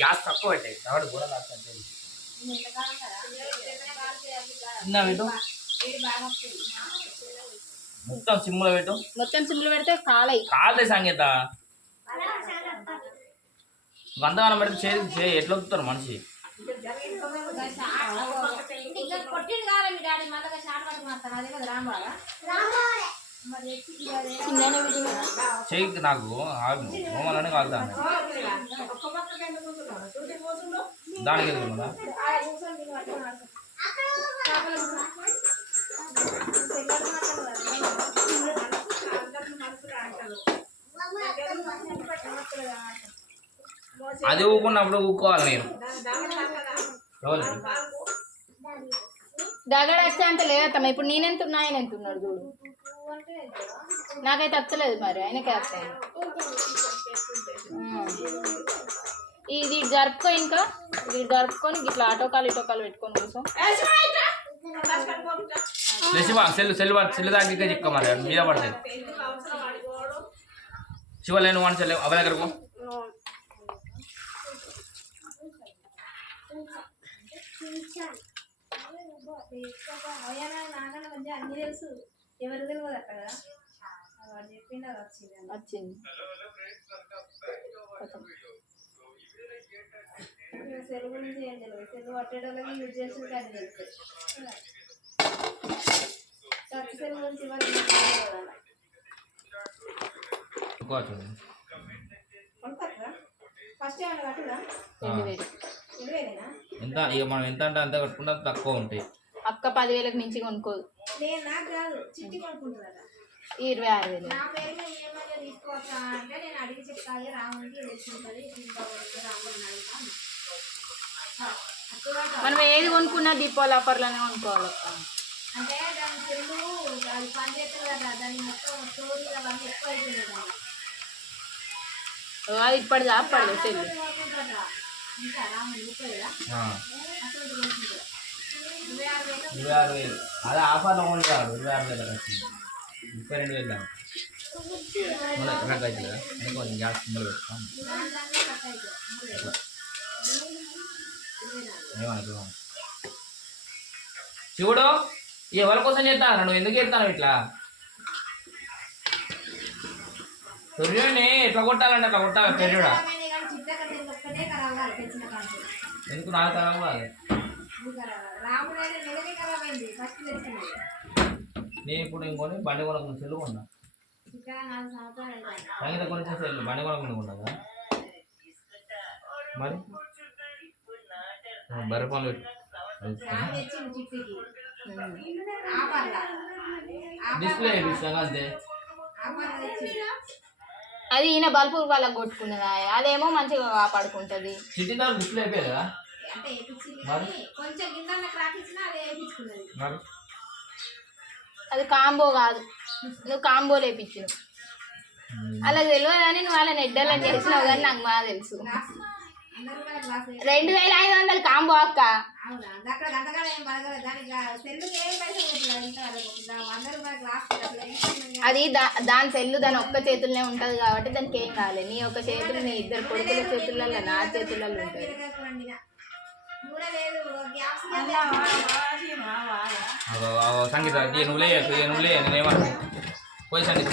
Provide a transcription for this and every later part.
Gas తక్కువ పెట్టాయి. కాబట్టి కూడా చిన్న పెట్టు మొత్తం సిమ్లో పెట్టు మొత్తం సిమ్లు పెడితే కాలయి కాలే సంగీత. గంతగానం పెడితే చేయి ఎట్లా వస్తారు మనిషి? నాకు హోమాలనే కాలుతాను. దానికి? అది ఊకున్నప్పుడు ఊక్కోవాలి నేను ఎవరు? దగ్గర వచ్చే అంత లేదత్తమ్మ. ఇప్పుడు నేనెంత ఆయన ఎంత ఉన్నాడు చూడు. నాకైతే వచ్చలేదు మరి. ఆయనకే వస్తాయి. ఇది జరుపుకో ఇంకా. ఇది జరుపుకొని ఇట్లా ఆటోకాలు ఇటోకాలు పెట్టుకొని కోసం లే శివ సెల్ సెల్ పడ- సెల్ దాకా చిక్క మరి మీద పడతాయి. శివ లేను వాడి సెల్ అవ దగ్గరకు ఎవరు తెలియదు అక్కడ. వచ్చింది వచ్చింది సెల్ గురించి సెల్ పట్టేటోళ్ళకి యూజ్ చేసి కానీ తెలుసు టచ్ సెల్ గురించి ఇవ్వాలి ఇంకోవచ్చు. ఫస్ట్ ఏమైనా కట్టుదా ఆ. రెండు వేలు రెండు వేలేనా? ఎంత? ఇక మనం ఎంత అంటే అంత కట్టుకుంటే తక్కువ ఉంటాయి. అక్క పదివేలకు మించి కొనుక్కోదు. నేను నాకు కాదు చిట్టి కొనుక్కుంటుందట ఇరవై ఆరు వేలు. నా పేరు మీద ఏమైనా తీసుకోవచ్చా అంటే నేను అడిగి చెప్తాను రాముడికి తీసుకోవాలి రాముడిని అడుగుతాను మనం ఏది కొనుక్కున్నా దీపావళి ఆఫర్లోనే కొనుక్కోవాలి అక్క. అంటే దాని అది పని చేస్తుంది కదా దాని మొత్తం స్టోరీ అవన్నీ ఎక్కువ అయిపోయింది దాన్ని ఓ, అది ఇప్పటిదా? అప్పటిదా? ఇరవై ఆరు వేలు. ఆఫర్లో ఇరవై ఆరు వేలు ముప్పై రెండు వేలు దాకా. కొంచెం గ్యాస్ ఏమనుకో శివుడు ఎవరి కోసం చేస్తాను నువ్వు ఎందుకు చేస్తాను ఇట్లా? సూర్యుని ఎట్లా కొట్టాలంటే అట్లా కొట్టాలి పెరుగుడా ఖరాబ్ కాదు కాంచి ఎందుకు నాకు తరం కాదు నేను ఇప్పుడు ఇంకొని బండి కొనకుండా సెల్లు కొన్నా. సంగీత కొనిచ్చిన సెల్లు బండి కొనకుండా కొన్నా మరి? డిస్ప్లే అంతే అది ఈయన బల్బు వాళ్ళకి కొట్టుకున్నదా? అదేమో మంచిగా కాపాడుకుంటది. డిస్ప్లే అది కాంబో కాదు. నువ్వు కాంబో లేపించు అలా తెలియదని నువ్వు వాళ్ళని ఎడ్డలని చేసినావు కానీ నాకు బాగా తెలుసు. రెండు వేల ఐదు వందలు కాంబో అక్క. అది దాని సెల్లు దాని ఒక్క చేతుల్లోనే ఉంటది కాబట్టి దానికి ఏం కావాలి. నీ ఒక చేతులు నీ ఇద్దరు కొడుకుల చేతులలో నా చేతులలో ఉంటుంది. సంగీత ఈ నువ్వులే ఈ నువ్వులే నేనేమన్నా. పోయి సంగీత.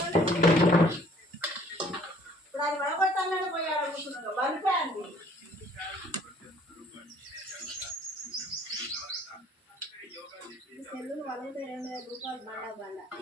సెల్లు వాళ్ళతో రెండు